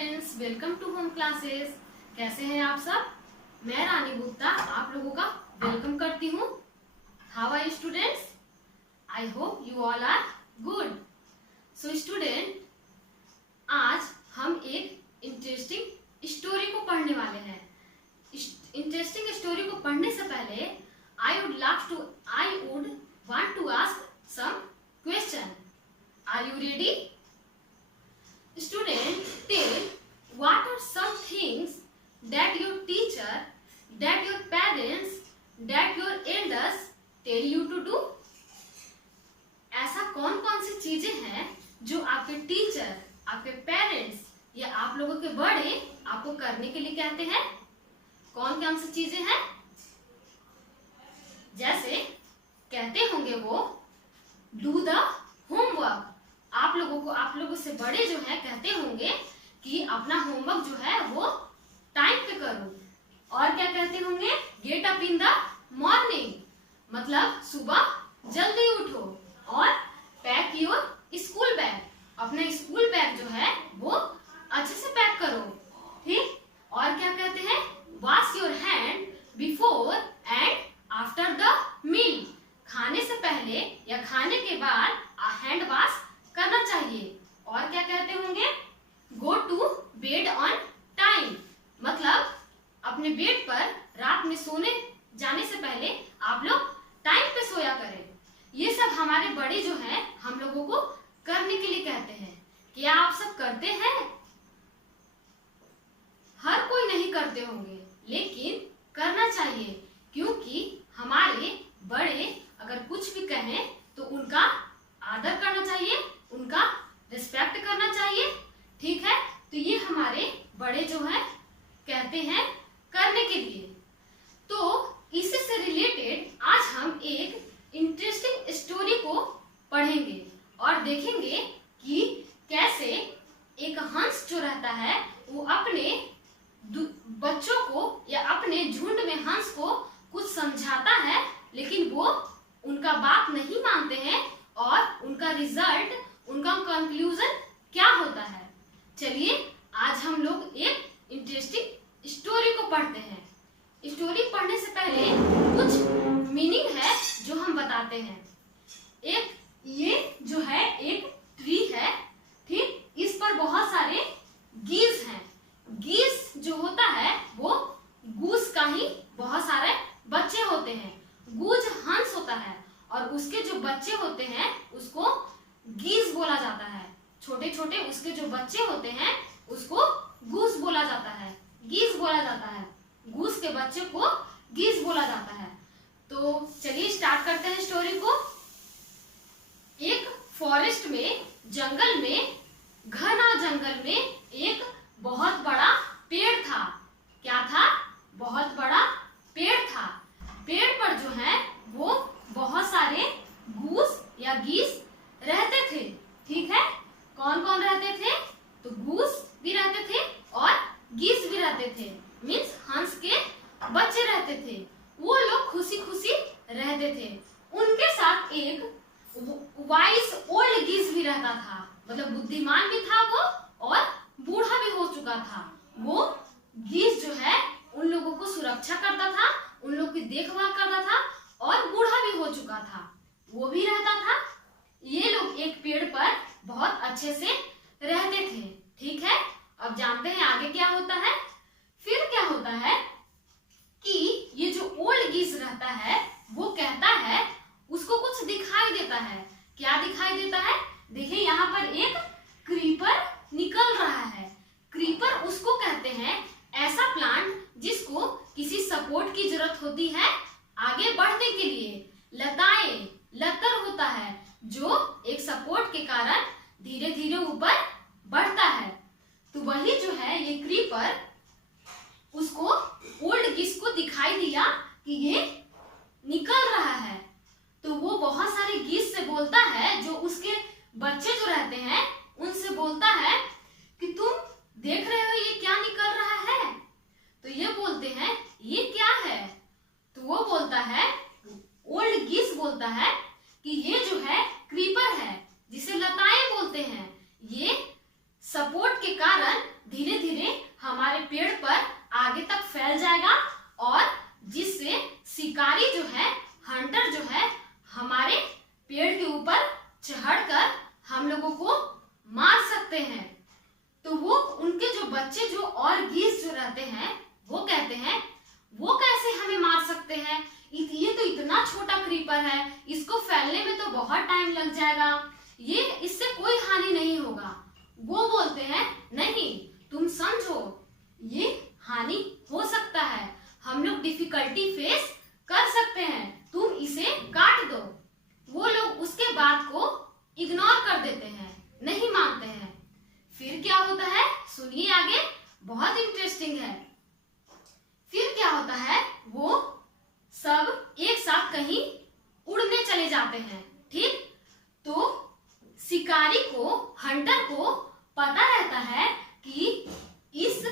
Students, welcome to home classes. कैसे हैं आप सब? मैं रानी गुप्ता आप लोगों का वेलकम करती हूँ। How are you students? I hope you all are good. So student, आज हम एक इंटरेस्टिंग स्टोरी को पढ़ने वाले हैं। इंटरेस्टिंग स्टोरी को पढ़ने से पहले I would want to ask some question. Are you ready? Student, tell what are some things that your teacher, that your parents, that your elders tell you to do? ऐसा कौन कौन सी चीजें हैं जो आपके टीचर, आपके पेरेंट्स या आप लोगों के बड़े आपको करने के लिए कहते हैं? कौन कौन सी चीजें हैं? जैसे कहते होंगे वो डू द होमवर्क। आप लोगों से बड़े जो है कहते होंगे कि अपना होमवर्क जो है वो टाइम पे करो। और क्या कहते होंगे? Get up in the morning, मतलब सुबह जल्दी उठो। और पैक योर स्कूल बैग, अपना स्कूल बैग जो है वो अच्छे से पैक करो। ठीक। और क्या कहते हैं? Wash your hand before and after the meal, खाने से पहले या खाने के बाद हैंड वॉश करना चाहिए। और क्या कहते होंगे? Go to bed on time, मतलब अपने बेड पर रात में सोने जाने से पहले आप लोग टाइम पे सोया करें। ये सब हमारे बड़े जो हैं हम लोगों को करने के लिए कहते हैं। क्या आप सब करते हैं? हर कोई नहीं करते होंगे, लेकिन करना चाहिए, क्योंकि हमारे बड़े अगर कुछ भी कहें तो उनका आदर करना चाहिए, उनका रिस्पेक्ट करना चाहिए। ठीक है, तो ये हमारे बड़े जो हैं कहते हैं करने के लिए। तो इसी से रिलेटेड आज हम एक इंटरेस्टिंग स्टोरी को पढ़ेंगे और देखेंगे कि कैसे एक हंस जो रहता है वो अपने बच्चों को या अपने झुंड में हंस को कुछ समझाता है, लेकिन वो उनका बात नहीं मानते हैं और उनका रिजल्ट, उनका कंक्लूजन क्या होता है। चलिए आज हम लोग एक इंटरेस्टिंग स्टोरी को पढ़ते हैं। स्टोरी पढ़ने से पहले कुछ मीनिंग है जो हम बताते हैं। एक ये जो है एक ट्री है, ठीक, इस पर बहुत सारे गीज हैं। गीज जो होता है वो गूस का ही बहुत सारे बच्चे होते हैं। गूज हंस होता है और उसके जो बच्चे होते हैं उसको गीज बोला जाता है। छोटे छोटे उसके जो बच्चे होते हैं उसको गूस बोला जाता है, गीज बोला जाता है। गूस के बच्चे को गीज बोला जाता है। तो चलिए स्टार्ट करते हैं स्टोरी को। एक फॉरेस्ट में, जंगल में, घना जंगल में एक बहुत बड़ा पेड़ था। क्या था? बहुत बड़ा पेड़ था। पेड़ पर जो है वो बहुत सारे गूस या गीस रहते थे। ठीक है, कौन कौन रहते थे? तो गूस भी रहते थे और गीस भी रहते थे, मीन्स हंस के बच्चे रहते थे। वो लोग खुशी खुशी रहते थे। उनके साथ एक वाइस ओल्ड गीस भी रहता था, मतलब बुद्धिमान भी था वो और बूढ़ा भी हो चुका था। वो गीस जो है उन लोगों को सुरक्षा करता था, उन लोगों की देखभाल करता था और बूढ़ा भी हो चुका था, वो भी रहता था। ये लोग एक पेड़ पर बहुत अच्छे से रहते थे। ठीक है, अब जानते हैं आगे क्या होता है। फिर क्या होता है कि ये जो ओल्ड गीस रहता है वो कहता है, उसको कुछ दिखाई देता है। क्या दिखाई देता है? देखिए यहाँ पर एक क्रीपर निकल रहा है। क्रीपर उसको कहते हैं ऐसा प्लांट जिसको किसी सपोर्ट की जरूरत होती है आगे बढ़ने के लिए। लताएं, लतर होता है जो एक सपोर्ट के कारण धीरे धीरे ऊपर बढ़ता है। तो वही जो है ये क्रीपर, उसको ओल्ड गीस को दिखाई दिया कि ये निकल रहा है। तो वो बहुत सारे गीस से बोलता है, जो उसके बच्चे जो रहते हैं उनसे बोलता है कि तुम देख रहे हो ये क्या निकल रहा है? तो ये बोलते हैं ये क्या है? तो वो बोलता है, ओल्ड गीस बोलता है कि ये जो है क्रीपर है, जिसे लताएं बोलते हैं। ये सपोर्ट के कारण धीरे सकते हैं। तो वो उनके जो बच्चे जो और गीस जो रहते हैं वो कहते हैं वो कैसे हमें मार सकते हैं, ये तो इतना छोटा क्रीपर है, इसको फैलने में तो बहुत टाइम लग जाएगा, ये इससे कोई हानि नहीं होगा। वो बोलते हैं नहीं, तुम समझो, ये हानि हो सकता है, हम लोग डिफिकल्टी फेस कर सकते हैं, तुम इसे काट दो। वो लोग उसके बात को इग्नोर कर देते हैं, नहीं मानते हैं। फिर क्या होता है सुनिए आगे, बहुत इंटरेस्टिंग है। फिर क्या होता है, वो सब एक साथ कहीं उड़ने चले जाते हैं। ठीक, तो शिकारी को, हंटर को पता रहता है कि इस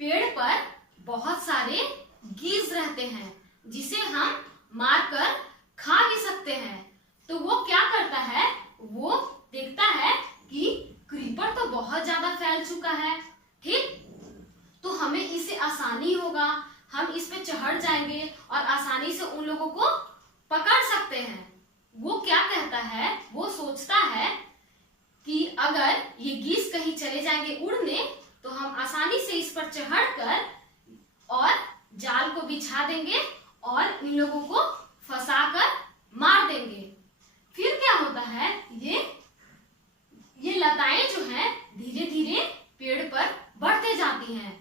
पेड़ पर बहुत सारे गीज रहते हैं जिसे हम मारकर खा भी सकते हैं। तो वो क्या करता है, वो देखता है कि क्रीपर तो बहुत ज्यादा फैल चुका है, ठीक, तो हमें इससे आसानी होगा, हम इस पे चढ़ जाएंगे और आसानी से उन लोगों को पकड़ सकते हैं। वो क्या कहता है, वो सोचता है कि अगर ये गीस कहीं चले जाएंगे उड़ने तो हम आसानी से इस पर चढ़कर और जाल को बिछा देंगे और इन लोगों को फंसाकर मार देंगे। फिर क्या होता है, ये लताएं जो हैं धीरे धीरे पेड़ पर बढ़ते जाती हैं।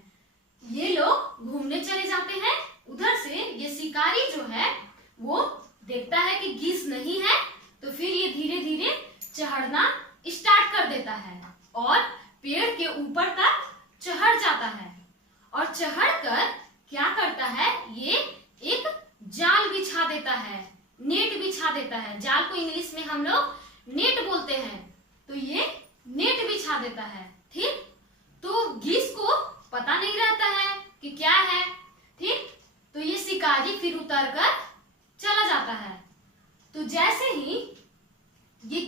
ये लोग घूमने चले जाते हैं, उधर से ये शिकारी जो है वो देखता है कि गीस नहीं है, तो फिर ये धीरे धीरे चढ़ना स्टार्ट कर देता है और पेड़ के ऊपर तक चढ़ जाता है। और चढ़कर क्या करता है, ये एक जाल बिछा देता है, नेट बिछा देता है। जाल को इंग्लिश में हम लोग नेट बोलते हैं, तो ये नेट बिछा देता है। ठीक, तो गीस को पता नहीं रहता है कि क्या है, ठीक, तो ये शिकारी फिर उतरकर चला जाता है। तो जैसे ही ये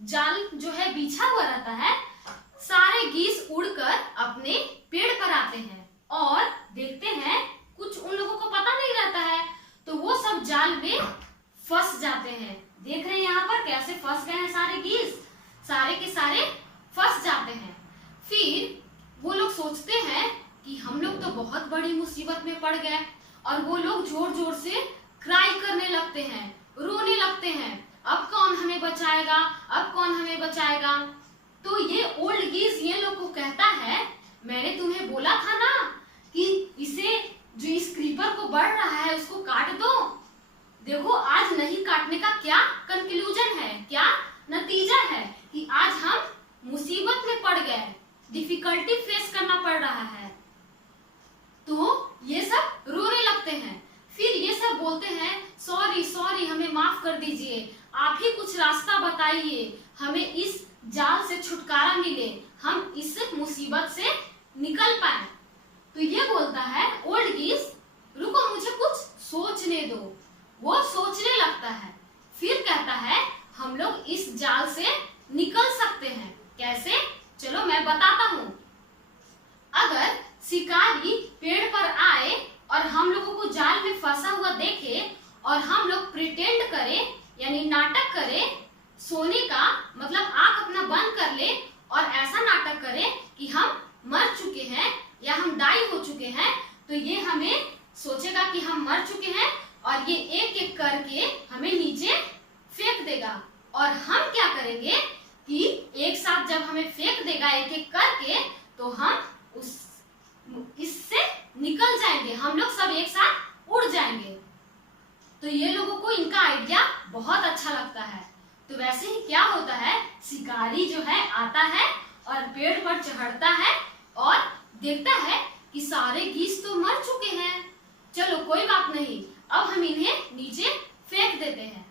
जाल जो है बिछा हुआ रहता है, सारे गीस उड़कर अपने पेड़ पर आते हैं और देखते हैं, कुछ उन लोगों को पता नहीं रहता है, तो वो सब जाल में फंस जाते हैं। देख रहे हैं यहाँ पर कैसे फंस गए हैं सारे गीस, सारे के सारे फंस जाते हैं। फिर वो लोग सोचते हैं कि हम लोग तो बहुत बड़ी मुसीबत में पड़ गए, और वो लोग जोर जोर से क्राई करने लगते हैं, रोने लगते हैं, अब कौन हमें बचाएगा, अब कौन हमें बचाएगा। तो ये ओल्ड गीस ये लोग को कहता है, मैंने तुम्हें बोला था ना कि इसे जो इस क्रीपर को बढ़ रहा है उसको काट दो। देखो आज नहीं काटने का क्या कंक्लूजन है, क्या नतीजा है कि आज हम मुसीबत में पड़ गए, डिफिकल्टी फेस करना पड़ रहा है। तो ये सब रोने लगते हैं। फिर ये सब बोलते हैं, सॉरी सॉरी, हमें माफ कर दीजिए, आप ही कुछ रास्ता बताइए, हमें इस जाल से छुटकारा मिले, हम इस मुसीबत से निकल पाए। तो ये बोलता है ओल्ड गीस, रुको मुझे कुछ सोचने दो। वो सोचने लगता है, फिर कहता है हम लोग इस जाल से निकल सकते हैं। कैसे, चलो मैं बताता हूँ। अगर शिकारी पेड़ पर आए और हम लोगों को जाल में फंसा हुआ देखे और हम लोग प्रिटेंड करें, यानी नाटक करें सोने का, मतलब आंख अपना बंद कर ले और ऐसा नाटक करें कि हम मर चुके हैं या हम डाई हो चुके हैं, तो ये हमें सोचेगा कि हम मर चुके हैं और ये एक एक करके हमें नीचे फेंक देगा। और हम क्या करेंगे कि एक साथ जब हमें फेंक देगा एक एक करके, तो हम इससे निकल जाएंगे, हम लोग सब एक साथ उड़ जाएंगे। तो ये लोगों को इनका आइडिया बहुत अच्छा लगता है। तो वैसे ही क्या होता है, शिकारी जो है आता है और पेड़ पर चढ़ता है और देखता है कि सारे गीस तो मर चुके हैं, चलो कोई बात नहीं, अब हम इन्हें नीचे फेंक देते हैं।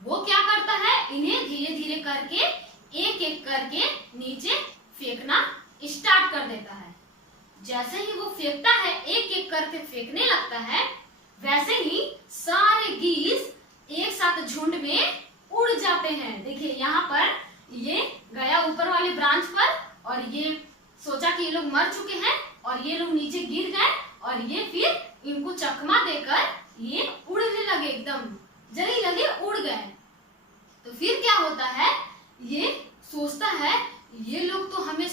वो क्या करता है, इन्हें धीरे धीरे करके एक एक करके नीचे फेंकना स्टार्ट कर देता है। जैसे ही वो फेंकता है, एक एक करके फेंकने लगता है, वैसे ही सारे गीस एक साथ झुंड में उड़ जाते हैं। देखिए यहाँ पर ये गया ऊपर वाले ब्रांच पर और ये सोचा कि ये लोग मर चुके हैं और ये लोग नीचे गिर गए और ये फिर इनको चकमा देकर ये उड़ने लगे, एकदम जल्दी लगे उड़ गए। तो फिर क्या होता है, ये सोचता है ये लोग तो हमें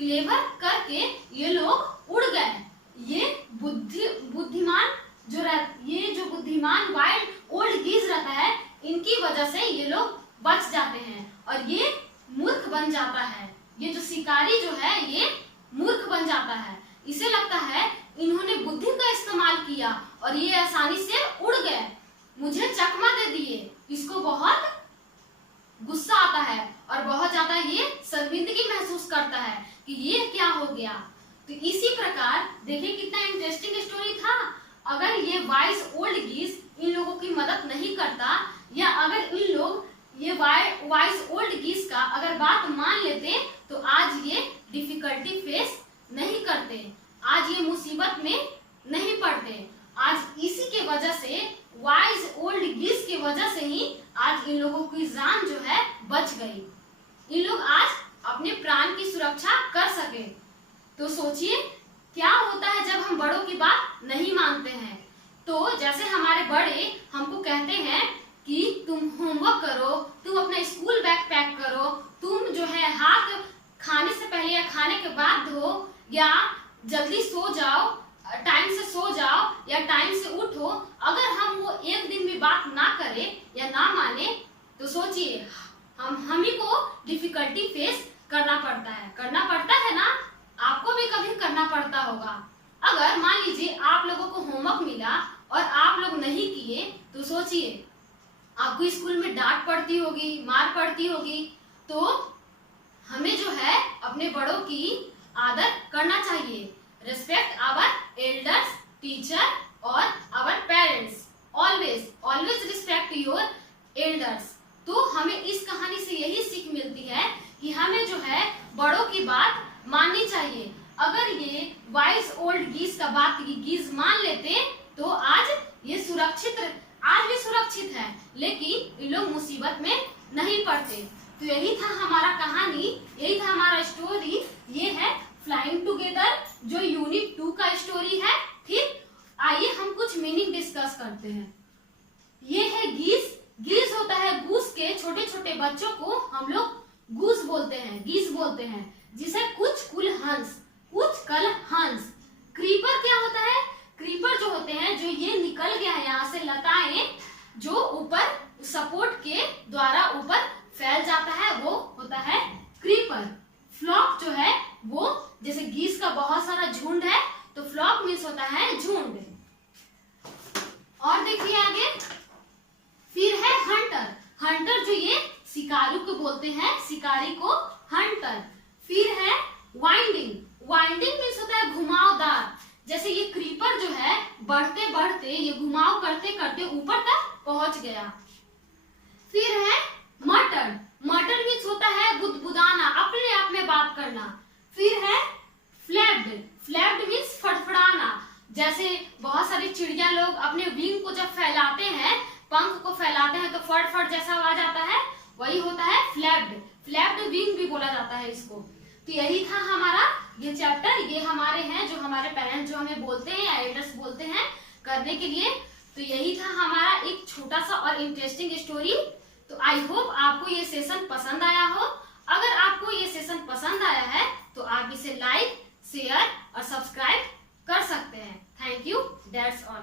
क्लेवर करके ये लोग उड़ गए। ये बुद्धिमान वाइल्ड ओल्ड गीज रहता है, इनकी वजह से ये लोग बच जाते हैं और ये मूर्ख बन जाता है। ये जो शिकारी जो है ये मूर्ख बन जाता है, इसे लगता है इन्होंने बुद्धि का इस्तेमाल किया और ये आसानी से उड़ गए, मुझे चकमा दे दिए। इसको बहुत गुस्सा आता है और बहुत ज्यादा ये शर्मिंदगी महसूस करता है कि ये क्या हो गया। तो इसी प्रकार देखिए कितना इंटरेस्टिंग स्टोरी था। अगर ये वाइज ओल्ड गीज इन लोगों की मदद नहीं करता, या अगर इन लोग ये वाइज ओल्ड गीज का अगर बात मान लेते, तो आज ये डिफिकल्टी फेस नहीं करते, आज ये मुसीबत में नहीं पड़ते। आज इसी के वजह से, वाइज ओल्ड गीज के वजह से ही आज इन लोगों की जान जो है बच गई। इन लोग आज अपने प्राण की सुरक्षा कर सके। तो सोचिए क्या होता है जब हम बड़ों की बात नहीं मानते हैं। तो जैसे हमारे बड़े हमको कहते हैं कि तुम होमवर्क करो, तुम अपना स्कूल बैग पैक करो, तुम जो है हाथ खाने से पहले या खाने के बाद धो, या जल्दी सो जाओ, टाइम से सो जाओ या टाइम से उठो। अगर हम वो एक दिन भी बात ना करें या ना माने, तो सोचिए हम ही को डिफिकल्टी फेस करना पड़ता है ना। आपको भी कभी करना पड़ता होगा। अगर मान लीजिए आप लोगों को होमवर्क मिला और आप लोग नहीं किए, तो सोचिए आपको स्कूल में डांट पड़ती होगी, मार पड़ती होगी। तो हमें जो है अपने बड़ों की आदर करना चाहिए। Respect our elders, teacher और our parents. Always respect your elders. तो हमें इस कहानी से यही सीख मिलती है कि हमें जो है बड़ों की बात माननी चाहिए। अगर ये वाइज ओल्ड गीज का बात गीज मान लेते, तो आज ये आज भी सुरक्षित है, लेकिन इन लोग मुसीबत में नहीं पड़ते। तो यही था हमारा कहानी, यही था हमारा स्टोरी। ये है फ्लाइंग टुगेदर, जो यूनिट 2 का स्टोरी है। फिर आइए हम कुछ मीनिंग डिस्कस करते हैं। ये है गीज। गीज होता है गूस के छोटे छोटे बच्चों को हम लोग गूस बोलते हैं, गीज बोलते हैं। जिसे कुछ कुल हंस, कुछ कल हंस। क्रीपर क्या होता है? क्रीपर जो होते हैं, जो ये निकल गया है यहाँ से लताएं, जो ऊपर सपोर्ट के द्वारा ऊपर फैल जाता है, वो होता है क्रीपर। फ्लॉक जो है वो, जैसे गीज का बहुत सारा झुंड है, तो फ्लॉक मीन्स होता है झुंड। और देखिए आगे, फिर है हंटर। हंटर जो ये शिकारी को बोलते हैं, शिकारी को हंटर। फिर है वाइंडिंग। वाइंडिंग मीन्स होता है घुमावदार। जैसे ये क्रीपर जो है बढ़ते बढ़ते ये घुमाव करते करते ऊपर तक पहुंच गया। फिर है मटर। मटर मीन्स होता है बुदबुदाना, अपने आप में बात करना। फिर है फ्लैप्ड। Flapped means फड़फड़ाना। जैसे बहुत सारी चिड़िया लोग अपने विंग को जब फैलाते हैं, पंख को फैलाते हैं, तो फट फट जैसा आवाज आता है, वही होता है फ्लैप्ड। फ्लैप्ड विंग भी बोला जाता है इसको। तो यही था हमारा ये चैप्टर। ये हमारे हैं जो हमारे पेरेंट्स जो हमें बोलते हैं या एल्डर्स बोलते हैं करने के लिए। तो यही था हमारा एक छोटा सा और इंटरेस्टिंग स्टोरी। तो आई होप आपको ये सेशन पसंद आया हो। अगर आपको ये सेशन पसंद आया है, तो आप इसे लाइक, शेयर और सब्सक्राइब कर सकते हैं। Thank you, that's all.